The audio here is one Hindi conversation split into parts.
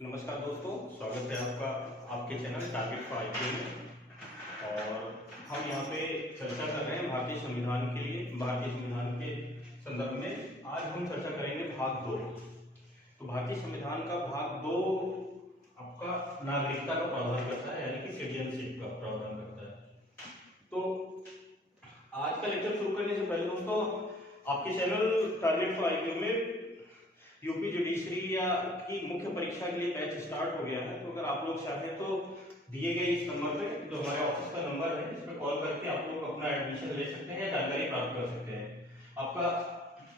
नमस्कार दोस्तों, स्वागत है आपका आपके चैनल टारगेट फॉर आईक्यू में। और हम यहाँ पे चर्चा कर रहे हैं भारतीय संविधान के लिए, भारतीय संविधान के संदर्भ में। आज हम चर्चा करेंगे भाग 2। तो भारतीय संविधान का भाग 2 आपका नागरिकता का प्रावधान करता है, यानी कि सिटीजनशिप का प्रावधान करता है। तो आज का लेक्चर शुरू करने से पहले दोस्तों, आपके चैनल टारगेट फॉर आईक्यू में यूपी जुडिशरी या की मुख्य परीक्षा के लिए बैच स्टार्ट हो गया है। तो अगर आप लोग चाहें तो दिए गए इस नंबर पे, जो हमारे ऑफिस का नंबर है, इस पर कॉल करके आप लोग अपना एडमिशन ले सकते हैं या जानकारी प्राप्त कर सकते हैं। आपका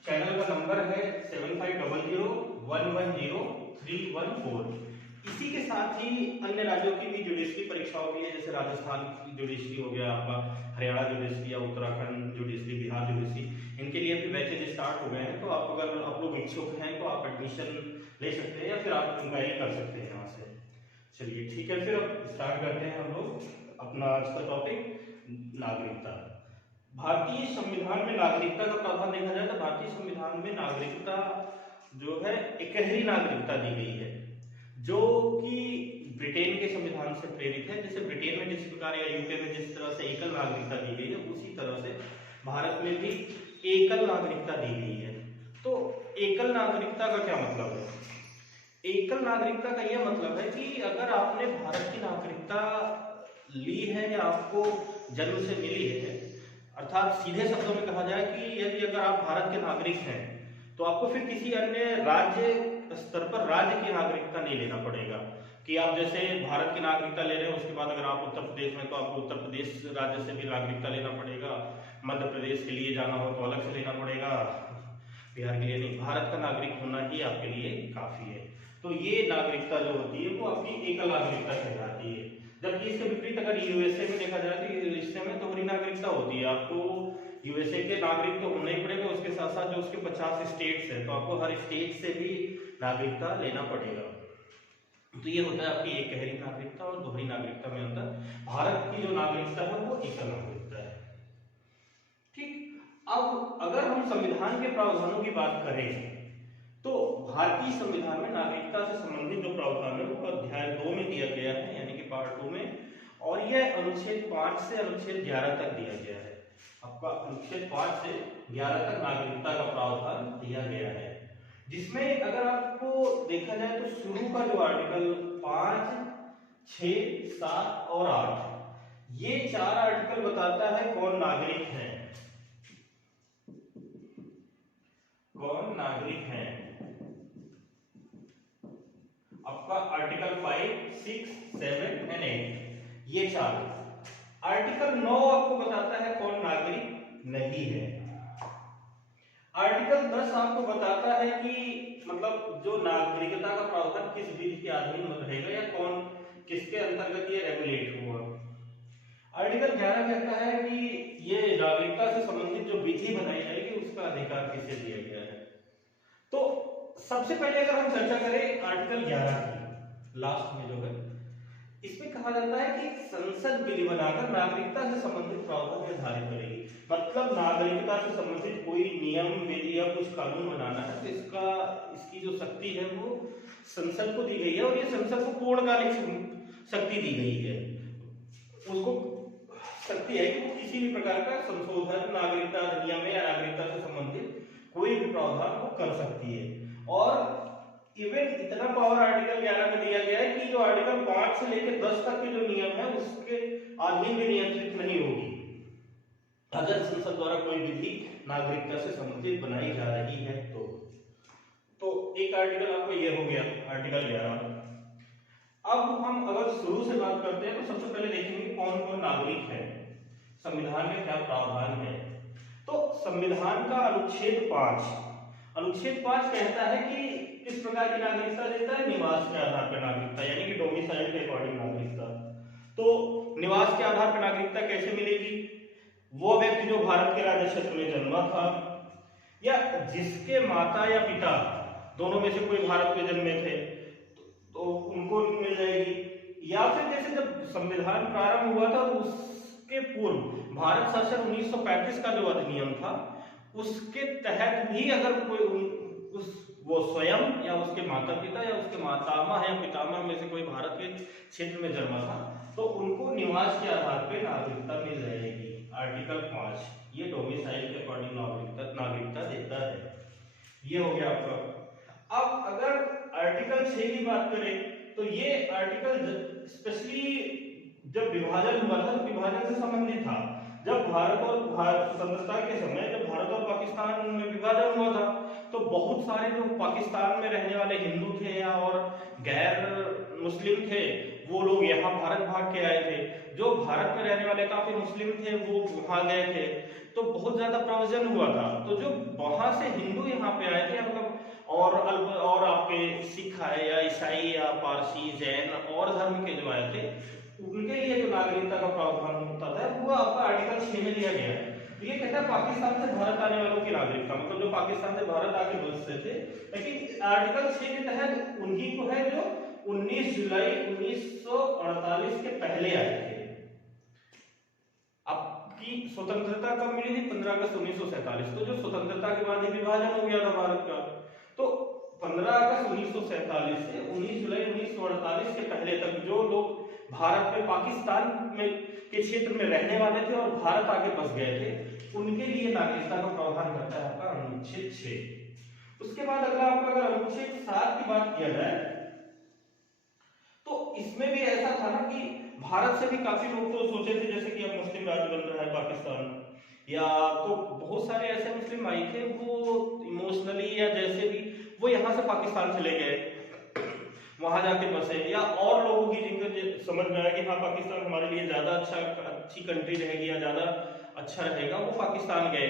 चैनल का नंबर है 7500110314। इसी के साथ ही अन्य राज्यों की भी जुडिशरी परीक्षाओं के लिए, जैसे राजस्थान की जुडिशरी हो गया, आपका हरियाणा जुडिशरी या उत्तराखंड जुडिशरी, बिहार जुडिशरी, इनके लिए भी बैचेज स्टार्ट हो गए हैं। तो अगर आप लोग इच्छुक हैं तो आप एडमिशन ले सकते हैं या फिर आप इंक्वायरी कर सकते हैं यहाँ से। चलिए ठीक है, फिर अब स्टार्ट करते हैं हम लोग अपना आज का टॉपिक, नागरिकता। भारतीय संविधान में नागरिकता का प्रावधान देखा जाए तो भारतीय संविधान में नागरिकता जो है इकहरी नागरिकता दी गई है, जो कि ब्रिटेन के संविधान से प्रेरित है। जैसे ब्रिटेन में जिस प्रकार या यूके में जिस तरह से एकल नागरिकता दी गई है, उसी तरह से भारत में भी एकल नागरिकता दी गई है। तो एकल नागरिकता का क्या मतलब है? एकल नागरिकता का यह मतलब है कि अगर आपने भारत की नागरिकता ली है या आपको जन्म से मिली है, अर्थात सीधे शब्दों में कहा जाए कि यदि अगर आप भारत के नागरिक हैं तो आपको फिर किसी अन्य राज्य स्तर पर राज्य की नागरिकता नहीं लेना पड़ेगा। कि आप जैसे भारत की नागरिकता ले रहे हो, उसके बाद अगर आप उत्तर प्रदेश में तो आपको उत्तर प्रदेश राज्य से भी नागरिकता लेना पड़ेगा, मध्य प्रदेश के लिए जाना हो तो अलग से लेना पड़ेगा, बिहार के लिए नहीं। भारत का नागरिक होना ही आपके लिए काफी है। तो ये नागरिकता जो होती है वो आपकी एकल नागरिकता कहलाती है। जबकि इसके विपरीत अगर यूएसए में देखा जाए तो यूएसए में दोहरी नागरिकता होती है। आपको यूएसए के नागरिक तो होना ही पड़ेगा, उसके साथ साथ जो उसके 50 स्टेट्स हैं तो आपको हर स्टेट से भी नागरिकता लेना पड़ेगा। तो ये होता है आपकी एक गहरी नागरिकता और दोहरी नागरिकता में अंतर। भारत की जो नागरिकता है वो एकल नागरिकता है। ठीक, अब अगर हम संविधान के प्रावधानों की बात करें तो भारतीय संविधान में नागरिकता से संबंधित जो प्रावधान है वो अध्याय 2 में दिया गया है, यानी कि पार्ट 2 में। और यह अनुच्छेद 5 से अनुच्छेद 11 तक दिया गया है। आपका अनुच्छेद 5 से 11 तक नागरिकता का प्रावधान दिया गया है, जिसमें अगर आपको देखा जाए तो शुरू का जो आर्टिकल 5, 6, 7 और 8, ये 4 आर्टिकल बताता है कौन नागरिक है, कौन नागरिक है। आपका आर्टिकल 5, 6, 7 एंड 8, ये 4। आर्टिकल 9 आपको बताता है कौन नागरिक नहीं है। आर्टिकल 10 आपको बताता है कि मतलब जो नागरिकता का प्रावधान किस विधि के अधीन रहेगा या कौन किसके अंतर्गत ये रेगुलेट हुआ। आर्टिकल 11 कहता है कि ये नागरिकता से संबंधित जो विधि बनाई जाएगी उसका अधिकार किसे दिया गया है। तो सबसे पहले अगर हम चर्चा करें आर्टिकल 11 की, लास्ट में जो है, इसमें कहा जाता है कि संसद बिल बनाकर नागरिकता से संबंधित प्रावधान निर्धारित करेगी। मतलब नागरिकता से संबंधित कोई नियम, विधि या कुछ कानून बनाना है तो इसकी जो शक्ति है वो संसद को दी गई है, और ये संसद को पूर्णकालिक शक्ति दी गई है। उसको शक्ति है कि वो किसी भी प्रकार का संशोधन नागरिकता अधिनियम में या नागरिकता से संबंधित कोई भी प्रावधान वो कर सकती है। और इवन इतना पावर आर्टिकल 11 में दिया गया है कि जो आर्टिकल 5 से लेकर 10 तक के जो नियम है उसके अधीन भी नियंत्रित नहीं होगी अगर संसद द्वारा कोई विधि नागरिकता से संबंधित बनाई जा रही है तो एक आर्टिकल आपको ये हो गया, आर्टिकल 11। अब हम अगर शुरू से बात करते हैं तो सबसे पहले देखेंगे कौन कौन नागरिक है, संविधान में क्या प्रावधान है। तो संविधान का अनुच्छेद 5 कहता है कि किस प्रकार की नागरिकता देता है, निवास के आधार पर नागरिकता, यानी कि डोमिसाइल के अकॉर्डिंग नागरिकता। तो निवास के आधार पर नागरिकता कैसे मिलेगी? वो व्यक्ति जो भारत के राज्य क्षेत्र में जन्मा था या जिसके माता या पिता दोनों में से कोई भारत में जन्मे थे तो उनको मिल जाएगी। या फिर जैसे जब संविधान प्रारंभ हुआ था तो उसके पूर्व भारत शासन 1935 का जो अधिनियम था उसके तहत भी अगर कोई उस वो स्वयं या उसके माता पिता या उसके मातामह या पितामह में से कोई भारत के क्षेत्र में जन्मा था तो उनको निवास के आधार पर नागरिकता मिल जाएगी। आर्टिकल 5 ये डोमिसाइल के अकॉर्डिंग नागरिकता देता है। ये हो गया आपका। अब अगर आर्टिकल 6 की बात करें तो ये आर्टिकल स्पेशली जब विभाजन हुआ था, विभाजन से संबंधित था। जब भारत और स्वतंत्रता के समय जब भारत और पाकिस्तान में विभाजन हुआ था तो बहुत सारे जो पाकिस्तान में रहने वाले हिंदू थे या और गैर मुस्लिम थे वो लोग यहाँ भारत भाग के आए थे। जो भारत में रहने वाले काफी मुस्लिम थे वो वहां गए थे, तो बहुत ज्यादा प्रवजन हुआ था। तो जो वहां से हिंदू यहाँ पे आए थे मतलब और आपके सिख आए या ईसाई या पारसी जैन और धर्म के जो आए थे उनके लिए जो नागरिकता का प्रावधान होता था वो आपका आर्टिकल 6 में दिया गया है। तो ये कहता है पाकिस्तान से भारत आने वालों की नागरिकता, मतलब जो पाकिस्तान से भारत आके बसते थे, लेकिन आर्टिकल 6 के तहत उन्हीं को है जो 19 जुलाई 1948 के पहले आए थे। आपकी स्वतंत्रता कब मिली थी? 15 अगस्त 1947। तो जो स्वतंत्रता के बाद ही विभाजन हो गया था भारत का, तो 15 अगस्त 1947 से 19 जुलाई 1948 के पहले तक जो लोग भारत में पाकिस्तान में के क्षेत्र में रहने वाले थे और भारत आके बस गए थे उनके लिए नागरिकता का प्रावधान करता है आपका अनुच्छेद 6। उसके बाद अगला आपका अगर अनुच्छेद 7 की बात किया जाए तो इसमें भी ऐसा था ना कि भारत से भी काफी लोग तो सोचे थे जैसे कि अब मुस्लिम राज्य बन रहा है पाकिस्तान, या तो बहुत सारे ऐसे मुस्लिम भाई थे वो इमोशनली या जैसे भी वो यहाँ से पाकिस्तान चले गए, वहां जाके बसे, या और लोगों की जिनको समझ में आया कि हाँ पाकिस्तान हमारे लिए ज्यादा अच्छी कंट्री रहेगी या ज्यादा अच्छा रहेगा, वो पाकिस्तान गए।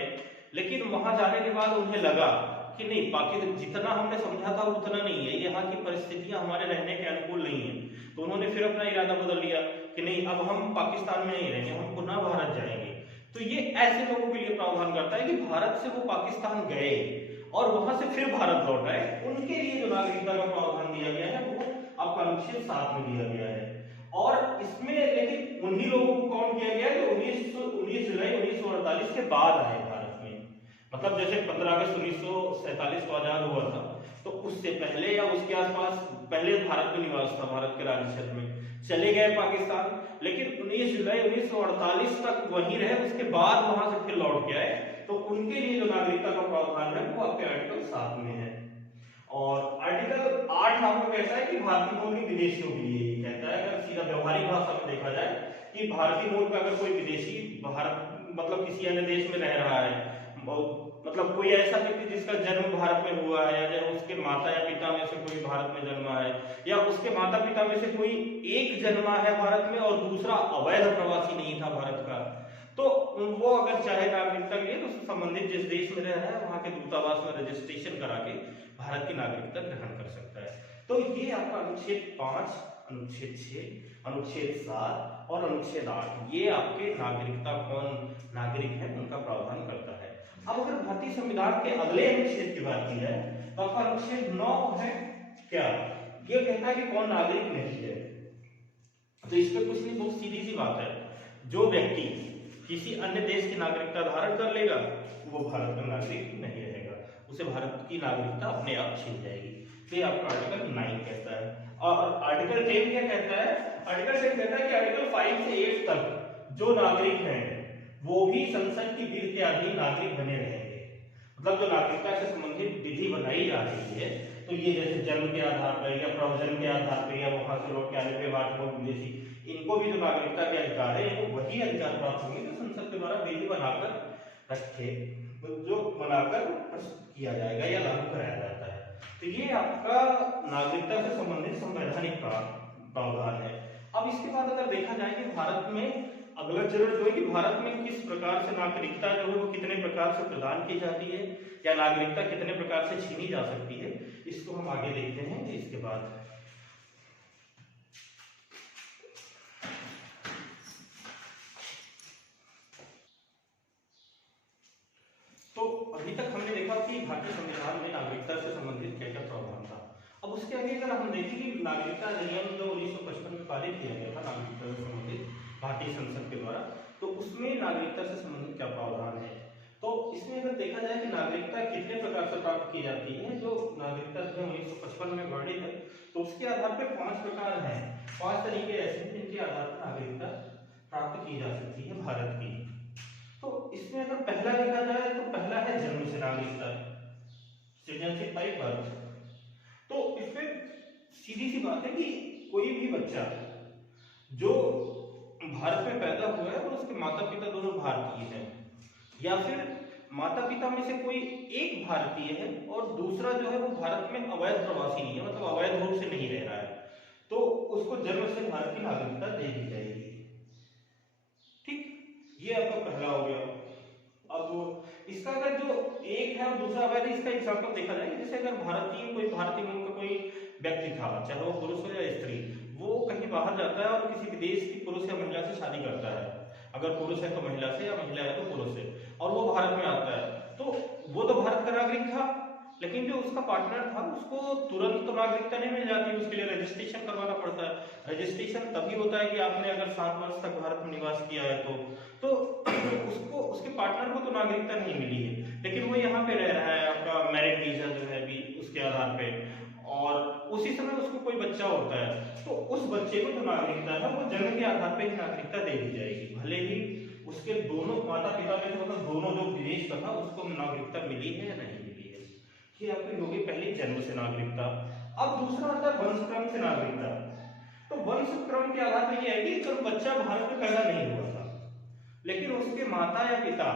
लेकिन वहां जाने के बाद उन्हें लगा कि नहीं, पाकिस्तान जितना हमने समझा था उतना नहीं है, यहाँ की परिस्थितियां हमारे रहने के अनुकूल नहीं है। तो उन्होंने फिर अपना इरादा बदल लिया कि नहीं अब हम पाकिस्तान में नहीं रहेंगे, हम पुनः भारत जाएंगे। तो ये ऐसे लोगों के लिए प्रावधान करता है कि भारत से वो पाकिस्तान गए और वहां से फिर भारत लौट आए, उनके लिए जो नागरिकता का प्रावधान दिया गया है वो आपका अनुच्छेद 7 में दिया गया है। और इसमें लेकिन उन्हीं लोगों को काउंट किया गया जो 19 जुलाई 1948 के बाद आए भारत में। मतलब जैसे 15 अगस्त 1947 को आजाद हुआ था तो उससे पहले या उसके आसपास पहले भारत में निवास था, भारत के राज्य क्षेत्र में, चले गए पाकिस्तान, लेकिन 19 जुलाई 1948 तक वहीं रहे, उसके बाद वहां से फिर लौट के आए, तो उनके लिए जो नागरिकता का प्रावधान है वो आपके आर्टिकल 7 में है। और आर्टिकल 8 आपको कहता है कि भारतीय मूल के विदेशियों के लिए कहता है, अगर सीधा व्यवहारिक भाषा में देखा जाए कि भारतीय मूल का अगर कोई विदेशी भारत मतलब किसी अन्य देश में रह रहा है, मतलब कोई ऐसा व्यक्ति जिसका जन्म भारत में हुआ है या उसके माता या पिता में से कोई भारत में जन्मा है या उसके माता पिता में से कोई एक जन्मा है भारत में और दूसरा अवैध प्रवासी नहीं था भारत का, तो वो अगर चाहे नागरिकता के लिए तो संबंधित जिस देश में रह रहा है वहां के दूतावास में रजिस्ट्रेशन करा के भारत की नागरिकता ग्रहण कर सकता है। तो ये आपका अनुच्छेद 5, अनुच्छेद 6, अनुच्छेद 7 और अनुच्छेद 8 ये आपके नागरिकता कौन नागरिक है उनका प्रावधान करता है। अब अगर भारतीय संविधान के अगले अनुच्छेद की बात की जाए तो आपका अनुच्छेद 9 है क्या, ये कहता है कि कौन नागरिक नहीं है। तो इसमें कुछ नहीं, बहुत सीधी सी बात है, जो व्यक्ति किसी अन्य देश की नागरिकता धारण कर लेगा वो भारत का नागरिक नहीं रहेगा, उसे भारत की नागरिकता अपने आप छीन जाएगी। तो ये आपका आर्टिकल 9 कहता है। और आर्टिकल 10 क्या कहता है? आर्टिकल 10 कहता है कि आर्टिकल 5 से 8 तक जो नागरिक हैं वो भी संसद की विधि के अधीन नागरिक बने रहेंगे। मतलब जो नागरिकता से संबंधित विधि बनाई जा रही है तो ये जैसे जन्म के आधार पर या प्रवचन के आधार पर या वहां से लौट के आने के बाद वो विदेशी, इनको भी जो नागरिकता के अधिकार है इनको वही अधिकार प्राप्त होंगे जो संसद के द्वारा विधि बनाकर रखे, जो बनाकर प्रस्तुत किया जाएगा या लागू कराया जाता है। तो ये आपका नागरिकता से संबंधित संवैधानिक प्रावधान है। अब इसके बाद अगर देखा जाए कि भारत में अगला चरण जो है कि भारत में किस प्रकार से नागरिकता जो है वो कितने प्रकार से प्रदान की जाती है या नागरिकता कितने प्रकार से छीनी जा सकती है, इसको हम आगे देखते हैं। इसके बाद तो अभी तक हमने देखा कि भारतीय संविधान में नागरिकता से संबंधित क्या क्या प्रावधान था। अब उसके आगे अगर हम देखें कि नागरिकता अधिनियम जो 1955 में पारित किया गया था नागरिकता से संबंधित भारतीय संसद के द्वारा, तो उसमें नागरिकता से संबंधित क्या प्रावधान है। तो इसमें अगर देखा जाए कि नागरिकता कितने प्रकार से प्राप्त की जाती है, जो नागरिकता जो 1955 में वर्णित है, तो उसके आधार पर 5 प्रकार हैं, 5 तरीके ऐसे हैं जिनके आधार पर नागरिकता प्राप्त की जा सकती है भारत की। तो इसमें अगर पहला देखा जाए तो पहला है जन्म से नागरिकता, सिटीजनशिप बाय बर्थ। तो इसमें सीधी सी बात है कि कोई भी बच्चा जो भारत में पैदा हुआ है और उसके माता पिता दोनों भारतीय हैं, या फिर माता पिता में से कोई एक भारतीय है और दूसरा जो है वो भारत में अवैध प्रवासी नहीं है, मतलब अवैध रूप से नहीं रह रहा है, तो उसको जन्म से भारत की नागरिकता दे दी जाएगी। ठीक, ये आपका पहला हो गया। अब इसका अगर जो एक है और दूसरा अवैध, इसका एग्जांपल देखा जाए, जैसे अगर कोई भारतीय मूल का कोई व्यक्ति था, चाहे वो पुरुष हो या स्त्री, वो कहीं बाहर जाता है और किसी विदेश की पुरुष या महिला से शादी करता है, अगर पुरुष है तो महिला से या महिला है तो पुरुष से, और वो भारत में आता है, तो वो तो भारत का नागरिक था, लेकिन जो उसका पार्टनर था उसको तुरंत तो नागरिकता नहीं मिल जाती, उसके लिए रजिस्ट्रेशन करवाना पड़ता है। रजिस्ट्रेशन तभी होता है कि आपने अगर 7 वर्ष तक भारत में निवास किया है तो उसको उसके पार्टनर को तो नागरिकता नहीं मिली है, लेकिन वो यहाँ पे रह रहा है, आपका मैरिड वीजा जो है अभी उसके आधार पे, और उसी समय उसको कोई बच्चा होता है, तो उस बच्चे को जो नागरिकता है वो जन्म के आधार पे ही नागरिकता दे दी जाएगी, भले ही उसके दोनों माता पिता में से मतलब दोनों जो विदेश का था उसको नागरिकता मिली है या नहीं मिली है। ये आपकी होगी पहली जन्म से नागरिकता। अब दूसरा आता है वंशक्रम से नागरिकता। तो वंशक्रम के आधार पर यह है कि जब बच्चा भारत में पैदा नहीं हुआ था, लेकिन उसके माता या पिता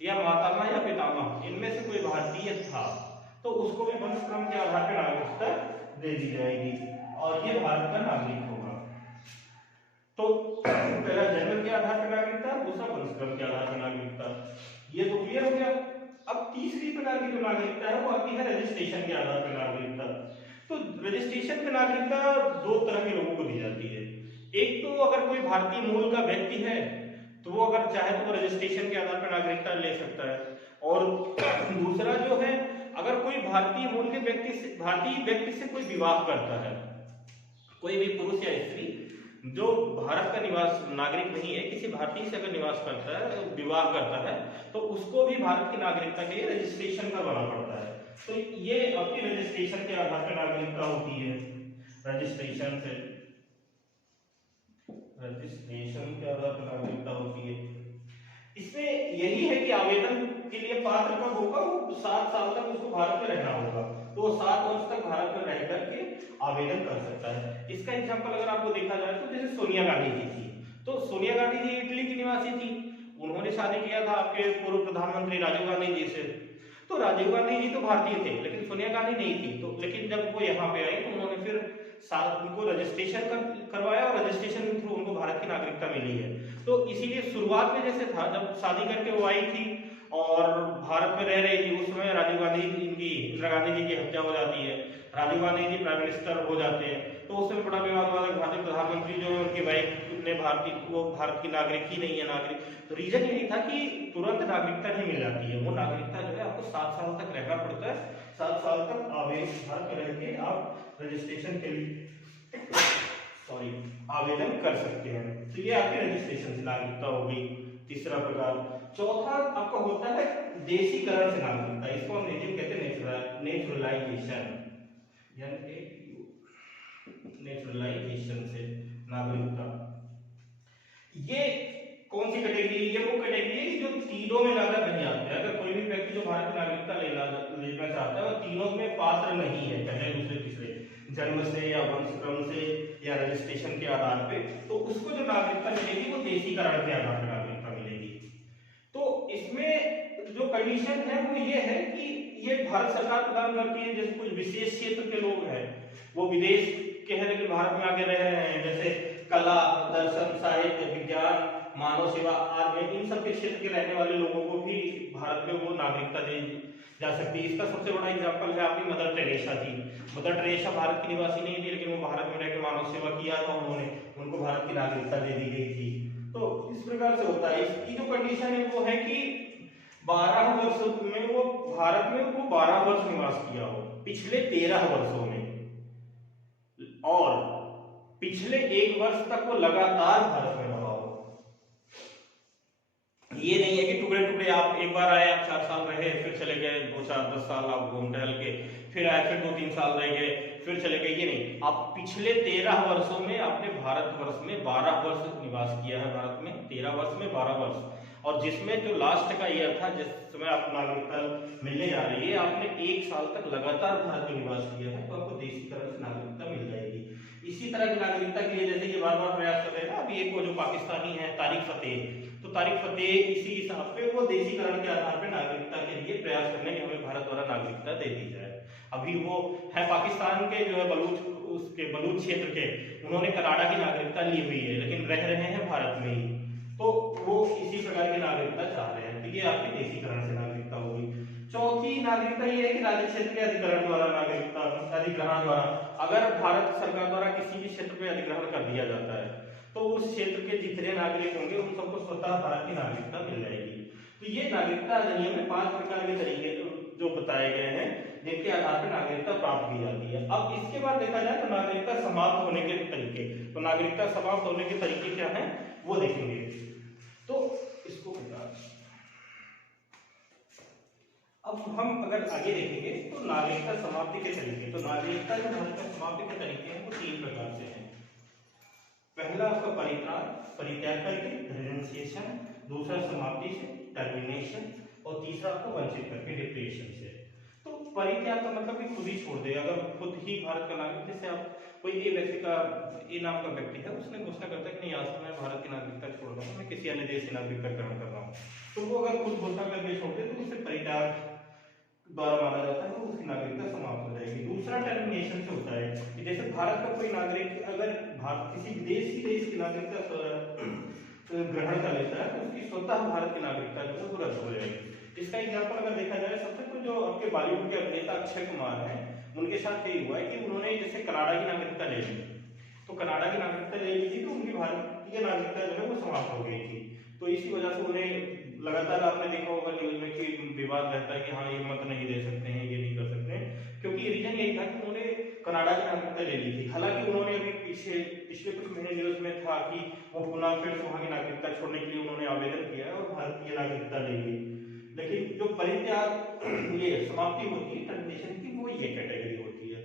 या मातामह या पितामह इनमें से कोई भारतीय था, तो उसको भी वंशक्रम के आधार पर नागरिकता दे दी जाएगी और ये भारत का नागरिक होगा। तो पहला जन्म के आधार पर नागरिकता, दूसरा वंशक्रम के आधार पर नागरिकता, ये तो क्लियर हो गया। अब तीसरी प्रकार की जो नागरिकता है वो आती है रजिस्ट्रेशन के आधार पर नागरिकता। तो रजिस्ट्रेशन पे नागरिकता 2 तरह के लोगों को दी जाती है। एक तो अगर कोई भारतीय मूल का व्यक्ति है तो वो अगर चाहे तो वो रजिस्ट्रेशन के आधार पर नागरिकता ले सकता है, और दूसरा जो है अगर कोई भारतीय मूल के भारतीय व्यक्ति से कोई विवाह करता है, कोई भी पुरुष या स्त्री जो भारत का निवास नागरिक नहीं है, किसी भारतीय से अगर निवास करता है, विवाह करता है, तो उसको भी भारत की नागरिकता के लिए रजिस्ट्रेशन करवाना पड़ता है। तो ये आपकी रजिस्ट्रेशन के आधार पर नागरिकता होती है। रजिस्ट्रेशन के आधार पर नागरिकता होती है। इसमें यही है कि आवेदन के लिए पात्र कब होगा, वो 7 साल तक उसको भारत में रहना होगा, तो वो 7 वर्ष तक भारत में रह करके आवेदन कर सकता है। इसका एग्जांपल अगर आपको देखा जाए तो जैसे सोनिया गांधी जी थी, तो सोनिया गांधी जी इटली की निवासी थी, उन्होंने शादी किया था आपके पूर्व प्रधानमंत्री राजीव गांधी जी से। तो राजीव गांधी जी तो भारतीय थे लेकिन सोनिया गांधी नहीं थी, तो लेकिन जब वो यहाँ पे आई तो उन्होंने फिर उनको रजिस्ट्रेशन करवाया और रजिस्ट्रेशन के थ्रू उनको भारत की नागरिकता मिली है। तो इसीलिए शुरुआत में जैसे था, जब शादी करके वो आई थी और भारत में रह रही थी, उस समय राजीव गांधी इंदिरा गांधी जी की हत्या हो जाती है, राजीव गांधी जी प्राइम मिनिस्टर हो जाते हैं, तो उस समय बड़ा विवाद हुआ था। भारतीय प्रधानमंत्री जो है उनकी वाइफ ने वो भारत की नागरिक ही नहीं है नागरिक, तो रीजन यही था कि तुरंत नागरिकता नहीं मिल जाती है, वो नागरिकता जो है आपको 7 साल तक रहना पड़ता है, 7 साल तक भारत में रह के आप रजिस्ट्रेशन के लिए आवेदन कर सकते हैं। तो ये आपकी रजिस्ट्रेशन से नागरिकता हो गई, तीसरा प्रकार। चौथा आपका होता है देशीकरण से नागरिकता, इसको हम अंग्रेजी में कहते हैं नेचुरलाइजेशन, यानी नेचुरलाइजेशन से नागरिकता। ये कौन सी कैटेगरी है? ये वो कैटेगरी है जो तीनों में लागत नहीं आती है। अगर कोई भी व्यक्ति जो भारत की नागरिकता लेना चाहता है और तीनों में पात्र नहीं है, पहले दूसरे तीसरे, जन्म से या वंशक्रम से या रजिस्ट्रेशन के आधार पे, तो उसको जो नागरिकता मिलेगी वो देशीकरण के आधार पर नागरिकता मिलेगी। तो इसमें जो कंडीशन है वो ये है कि ये भारत सरकार प्रदान करती है। जैसे कुछ विशेष क्षेत्र के लोग हैं, वो विदेश के हैं लेकिन भारत में आके रह रहे हैं, जैसे कला, दर्शन, साहित्य, विज्ञान, मानव सेवा आदि, इन सब के क्षेत्र के रहने वाले लोगों को भी भारत में वो नागरिकता दी जा सकती है। इसका सबसे बड़ा एग्जांपल है आपकी मदर टेरेसा जी। मदर टेरेसा भारत की निवासी नहीं थी, लेकिन वो भारत में रहकर मानव सेवा किया था उन्होंने, उनको भारत की नागरिकता दे दी गई थी। तो इस प्रकार से होता है। इसकी जो कंडीशन है वो है कि 12 वर्ष में वो भारत में वो 12 वर्ष निवास किया हो पिछले 13 वर्षों में, और पिछले 1 वर्ष तक वो लगातार भारत में रहा हो। ये नहीं है कि टुकड़े टुकड़े आप एक बार आए, आप 4 साल रहे, फिर चले गए, 2 4 10 साल आप घूम टहल के फिर आए, फिर 2 3 साल रह गए, फिर चले गए। ये नहीं, आप पिछले 13 वर्षों में आपने भारतवर्ष में 12 वर्ष निवास किया है, भारत में 13 वर्ष में 12 वर्ष, और जिसमें जो लास्ट का ईयर था जिस समय आपको नागरिकता मिलने जा रही है, आपने 1 साल तक लगातार भारत में निवास किया है, तो आपको देशीकरण से नागरिकता मिल जाएगी। इसी तरह की नागरिकता के लिए जैसे कि बार बार प्रयास कर रहे हैं ना, अभी एक वो जो पाकिस्तानी है तारिक फतेह, तो तारिक फतेह इसी हिसाब पे वो देशीकरण के आधार पे नागरिकता के लिए प्रयास करने की हमें भारत द्वारा नागरिकता दे दी जाए। अभी वो है पाकिस्तान के जो है बलूच, उसके बलूच क्षेत्र के, उन्होंने कनाडा की नागरिकता ली हुई है लेकिन रह रहे हैं भारत में ही, तो वो इसी प्रकार की नागरिकता चाह रहे हैं, तो ये आपकी देशीकरण से नागरिकता होगी। चौथी नागरिकता ये है कि राज्य क्षेत्र के अधिकरण द्वारा नागरिकता, अधिग्रहण द्वारा, अगर भारत सरकार द्वारा किसी भी क्षेत्र पे अधिग्रहण कर दिया जाता है तो उस क्षेत्र के जितने नागरिक होंगे उन सबको स्वतः भारत की नागरिकता मिल जाएगी। तो ये नागरिकता अधिनियम में 5 प्रकार के तरीके जो बताए गए हैं जिनके आधार पर नागरिकता प्राप्त की जाती है। अब इसके बाद देखा जाए तो नागरिकता समाप्त होने के तरीके, तो नागरिकता समाप्त होने के तरीके क्या हैं वो देखेंगे। तो इसको अब हम अगर आगे देखेंगे तो नागरिकता समाप्ति के तरीके, तो नागरिकता जो समाप्ति के तरीके हैं वो 3 प्रकार से हैं। पहला आपका परित्याग करके रेनुंसिएशन, दूसरा समाप्ति से टर्मिनेशन, और तीसरा आपको वंचित करके डिप्रेशन से। तो परित्याग का मतलब कि खुद ही छोड़ दे, अगर खुद ही भारत का नागरिक, जैसे आप कोई ए व्यक्ति का, ए नाम का व्यक्ति है, उसने घोषणा करता है कि नहीं आज से मैं भारत की नागरिकता छोड़ रहा हूँ, मैं किसी अन्य देश की नागरिकता ग्रहण कर रहा हूँ, तो वो अगर खुद घोषणा करके छोड़ दे तो उसे परित्याग द्वारा माना जाता है, तो उसकी नागरिकता समाप्त हो जाएगी। दूसरा टर्मिनेशन से होता है कि जैसे भारत का कोई नागरिक अगर भारत किसी विदेशी देश की नागरिकता ग्रहण कर लेता है तो उसकी स्वतः भारत की नागरिकता जो है वो रद्द हो जाएगी। इसका एग्जाम्पल अगर देखा जाए, सबसे तो जो आपके बॉलीवुड के अभिनेता अक्षय कुमार हैं उनके साथ यही हुआ है कि उन्होंने जैसे कनाडा की नागरिकता ले ली, तो कनाडा की नागरिकता ले ली थी तो उनकी भारतीय नागरिकता जो है वो समाप्त हो गई थी। तो इसी वजह से उन्हें लगातार आपने देखा होगा न्यूज में कि विवाद रहता है कि हाँ ये मत नहीं दे सकते हैं, ये नहीं कर सकते हैं, क्योंकि रीजन यही था कि उन्होंने कनाडा की नागरिकता ले ली थी। हालांकि उन्होंने अभी पिछले कुछ महीने न्यूज में था कि वो पुनः फिर वहां की नागरिकता छोड़ने के लिए उन्होंने आवेदन किया और भारतीय नागरिकता ले ली, लेकिन जो परित्याग ये समाप्ति होती है टर्मिनेशन की, वो ये कैटेगरी होती है।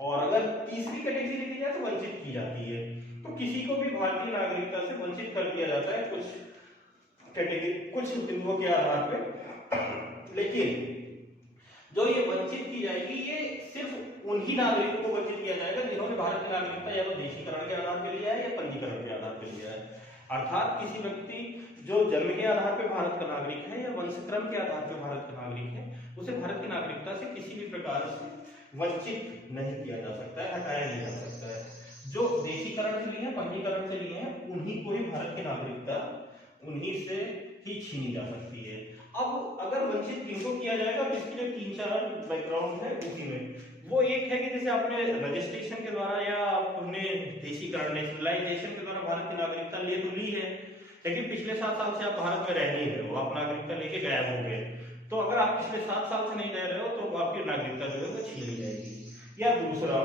और अगर तीसरी कैटेगरी देखी जाए तो वंचित की जाती है, तो किसी को भी भारतीय नागरिकता से वंचित कर दिया जाता है कुछ कैटेगरी, कुछ बिंदुओं के आधार पे, लेकिन जो ये वंचित की जाएगी ये सिर्फ उन्हीं नागरिकों को वंचित किया जाएगा जिन्होंने भारत की नागरिकता या तो देशीकरण के आधार पर लिया है या पंजीकरण के आधार पर लिया है। अर्थात किसी व्यक्ति जो जन्म के आधार पर भारत का नागरिक है या वंशक्रम के आधार पर भारत का नागरिक है, उसे भारत की नागरिकता से किसी भी प्रकार से वंचित नहीं किया जा सकता है, हटाया नहीं जा सकता है। जो देशीकरण से लिए हैं, पंजीकरण से लिए हैं, उन्हीं को ही भारत की नागरिकता उन्हीं से ही छीनी जा सकती है। अब अगर वंचित किनको किया जाएगा तो इसके लिए 3-4 बैकग्राउंड है उसी में। वो एक है कि जैसे आपने रजिस्ट्रेशन के द्वारा या आपने देशीकरण नेशनलाइजेशन के द्वारा भारत की नागरिकता ले तो ली है, लेकिन पिछले 7 साल से आप भारत में रह नहीं रहे हो, आप नागरिकता लेके गायब हो गए, तो अगर आप पिछले 7 साल से नहीं रह रहे हो तो आपकी नागरिकता जो है वो छीन ली जाएगी। या दूसरा,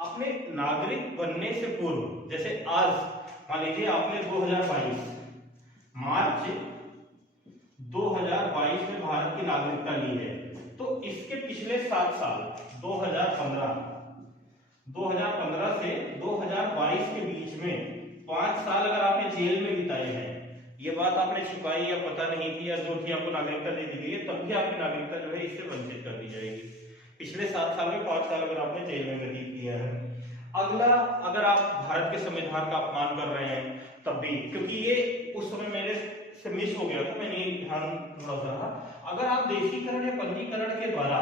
अपने नागरिक बनने से पूर्व, जैसे आज मान लीजिए आपने 2022 मार्च 2022 में भारत की नागरिकता ली है, तो इसके पिछले 7 साल 2015 से 2022 के बीच में 5 साल अगर आपने जेल में बिताए हैं, ये बात आपने छिपाई या पता नहीं थी या जो थी आपको नागरिकता दे दी गई है, तब भी आपकी नागरिकता जो है इससे वंचित कर दी जाएगी। पिछले 7 साल में 5 साल अगर आपने जेल में व्यतीत किया है। अगला, अगर आप भारत के संविधान का अपमान कर रहे हैं तब भी, क्योंकि ये उस समय मेरे से मिस हो गया था, मैं नहीं ध्यान रहा, अगर आप देशीकरण या पंजीकरण के द्वारा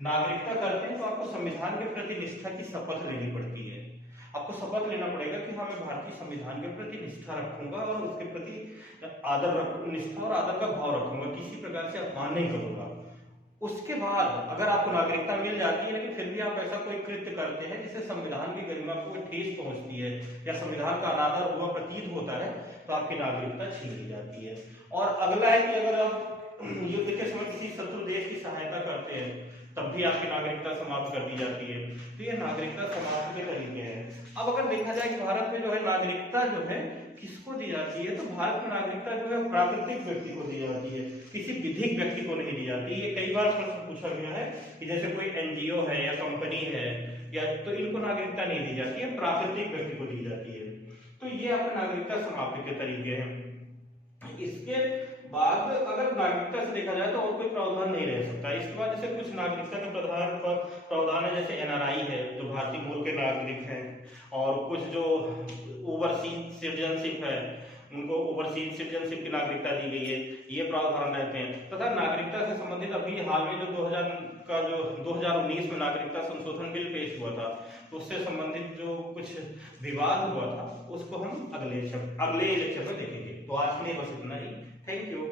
नागरिकता करते हैं तो आपको संविधान के प्रति निष्ठा की शपथ लेनी पड़ती है। आपको शपथ लेना पड़ेगा कि हाँ मैं भारतीय संविधान के प्रति निष्ठा रखूंगा और उसके प्रति निष्ठा और आदर का भाव रखूंगा, किसी प्रकार से अपमान नहीं करूंगा। उसके बाद अगर आपको नागरिकता मिल जाती है लेकिन फिर भी आप ऐसा कोई कृत्य करते हैं जिससे संविधान की गरिमा को ठेस पहुंचती है या संविधान का अनादर हुआ प्रतीत होता है, तो आपकी नागरिकता छीन ली जाती है। और अगला है कि अगर आप युद्ध के समय किसी शत्रु देश की सहायता करते हैं तब भी आपकी नागरिकता समाप्त कर दी जाती है। तो ये नागरिकता समाप्ति के तरीके हैं। अब अगर देखा जाए कि भारत में जो है नागरिकता जो है किसको दी जाती है, तो भारत में नागरिकता जो है प्राकृतिक व्यक्ति को दी जाती है, किसी विधिक व्यक्ति को नहीं दी जाती। ये कई बार प्रश्न पूछा गया है कि जैसे कोई एनजीओ है या कंपनी है या तो इनको नागरिकता नहीं दी जाती है, प्राकृतिक व्यक्ति को दी जाती है। तो ये आपके नागरिकता समाप्ति के तरीके हैं। इसके बाद अगर नागरिकता से देखा जाए तो और कोई प्रावधान नहीं रह सकता। इसके बाद जैसे कुछ नागरिकता के प्रावधान है, जैसे एनआरआई है जो भारतीय मूल के नागरिक हैं, और कुछ जो ओवरसीज सिटीजनशिप है उनको ओवरसीज सिटीजनशिप की नागरिकता दी गई है, ये प्रावधान रहते हैं। तथा नागरिकता से संबंधित अभी हाल में जो 2019 में नागरिकता संशोधन बिल पेश हुआ था, तो उससे संबंधित जो कुछ विवाद हुआ था उसको हम अगले लेक्चर में देखेंगे। तो आज के लिए बस इतना ही। Thank you.